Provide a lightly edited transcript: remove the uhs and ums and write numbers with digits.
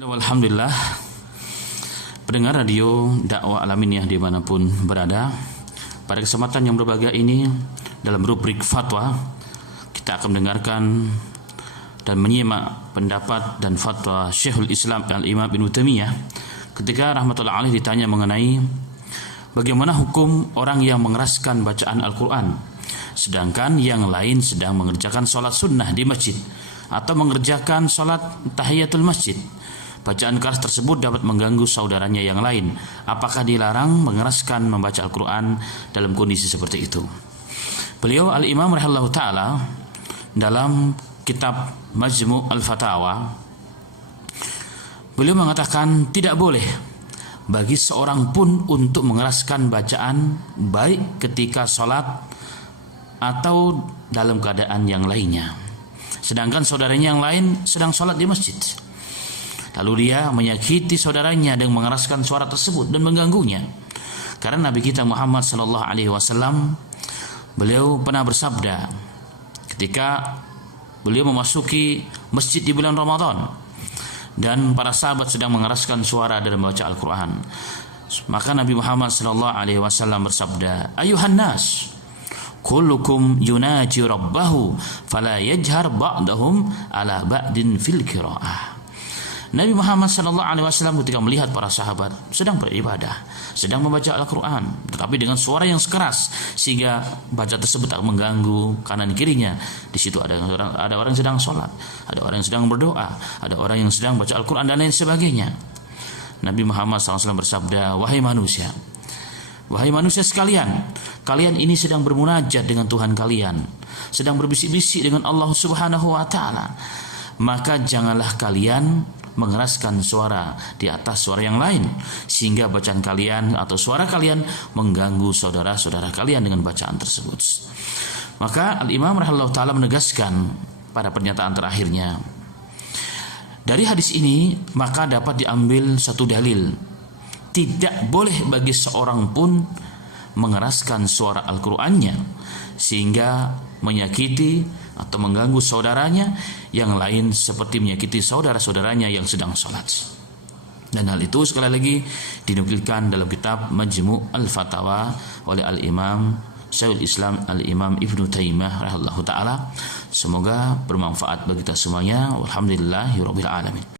Alhamdulillah, pendengar radio dakwah Alaminiah dimanapun berada, pada kesempatan yang berbahagia ini dalam rubrik fatwa kita akan mendengarkan dan menyimak pendapat dan fatwa Syekhul Islam Al-Imam Ibnu Taimiyah ketika rahmatullah alaih ditanya mengenai bagaimana hukum orang yang mengeraskan bacaan Al-Quran sedangkan yang lain sedang mengerjakan sholat sunnah di masjid atau mengerjakan sholat tahiyatul masjid. Bacaan keras tersebut dapat mengganggu saudaranya yang lain. Apakah dilarang mengeraskan membaca Al-Quran dalam kondisi seperti itu? Beliau Al-Imam rahimahullah ta'ala dalam kitab Majmu' Al-Fatawa, beliau mengatakan tidak boleh bagi seorang pun untuk mengeraskan bacaan baik ketika sholat atau dalam keadaan yang lainnya, sedangkan saudaranya yang lain sedang sholat di masjid. Lalu dia menyakiti saudaranya dengan mengeraskan suara tersebut dan mengganggunya. Karena Nabi kita Muhammad sallallahu alaihi wasallam, beliau pernah bersabda ketika beliau memasuki masjid di bulan Ramadan dan para sahabat sedang mengeraskan suara dalam membaca Al-Quran. Maka Nabi Muhammad sallallahu alaihi wasallam bersabda, "Ayuhan nas, kullukum yunaji rabbahu fala yajhar ba'dahum ala ba'din fil qiraah." Nabi Muhammad SAW ketika melihat para sahabat sedang beribadah, sedang membaca Al-Quran, tetapi dengan suara yang keras sehingga baca tersebut tak mengganggu kanan kirinya. Di situ ada orang yang sedang sholat, ada orang yang sedang berdoa, ada orang yang sedang baca Al-Quran dan lain sebagainya. Nabi Muhammad SAW bersabda, wahai manusia sekalian, kalian ini sedang bermunajat dengan Tuhan kalian, sedang berbisik-bisik dengan Allah Subhanahu wa Ta'ala. Maka janganlah kalian mengeraskan suara di atas suara yang lain sehingga bacaan kalian atau suara kalian mengganggu saudara-saudara kalian dengan bacaan tersebut. Maka Al-Imam rahimahullah ta'ala menegaskan pada pernyataan terakhirnya, dari hadis ini maka dapat diambil satu dalil, tidak boleh bagi seorang pun mengeraskan suara Al-Qur'annya sehingga menyakiti atau mengganggu saudaranya yang lain seperti menyakiti saudara-saudaranya yang sedang sholat. Dan hal itu sekali lagi dinukilkan dalam kitab Majmu' Al-Fatawa oleh Al-Imam Syekhul Islam Al-Imam Ibnu Taimiyah rahimahullah ta'ala. Semoga bermanfaat bagi kita semuanya. Walhamdulillahirabbil alamin.